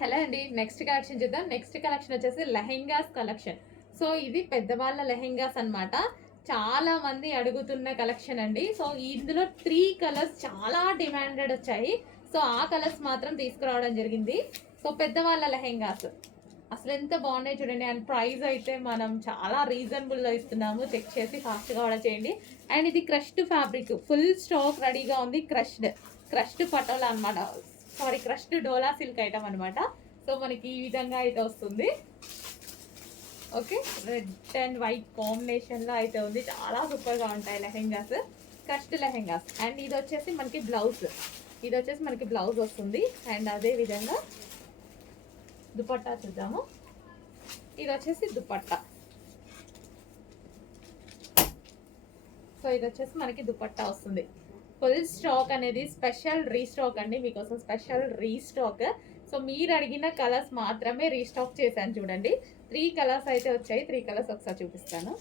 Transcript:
Hello అండి. Next collection చూద్దాం. Next collection వచ్చేసి లెహెంగాస్ కలెక్షన్. సో ఇది పెద్దవాళ్ళ లెహెంగాస్ అన్నమాట. చాలా మంది అడుగుతున్న కలెక్షన్ అండి. సో ఇందులో 3 కలర్స్ చాలా డిమాండెడ్ వచ్చాయి. సో ఆ కలర్స్ మాత్రం తీసుకురావడం జరిగింది. సో పెద్దవాళ్ళ లెహెంగాస్ అసలు ఎంత బాగున్నాయి చూడండి. అండ్ ప్రైస్ అయితే మనం చాలా రీజనబుల్లో ఇస్తున్నాము. చెక్ చేసి ఫాస్ట్గా ఆర్డర్ చేయండి. అండ్ ఇది క్రష్డ్ ఫ్యాబ్రిక్, ఫుల్ స్టాక్ రెడీగా ఉంది. క్రష్డ్ పటోలా అనమాట. సారీ, క్రష్డ్ డోలా సిల్క్ ఐటమ్ అనమాట. సో మనకి ఈ విధంగా అయితే వస్తుంది. ఓకే, రెడ్ అండ్ వైట్ కాంబినేషన్లో అయితే ఉంది. చాలా సూపర్గా ఉంటాయి లెహెంగాస్, క్రష్డ్ లెహెంగాస్. అండ్ ఇది వచ్చేసి మనకి బ్లౌజ్ వస్తుంది. అండ్ అదే విధంగా దుపట్టా చూద్దాము. ఇది వచ్చేసి దుపట్టా. సో ఇది వచ్చేసి మనకి దుపట్టా వస్తుంది. ఫుల్ స్టాక్ అనేది స్పెషల్ రీస్టాక్ అండి, మీకోసం స్పెషల్ రీస్టాక్. సో మీరు అడిగిన కలర్స్ మాత్రమే రీస్టాక్ చేశాను చూడండి. 3 కలర్స్ అయితే వచ్చాయి. 3 కలర్స్ ఒకసారి చూపిస్తాను.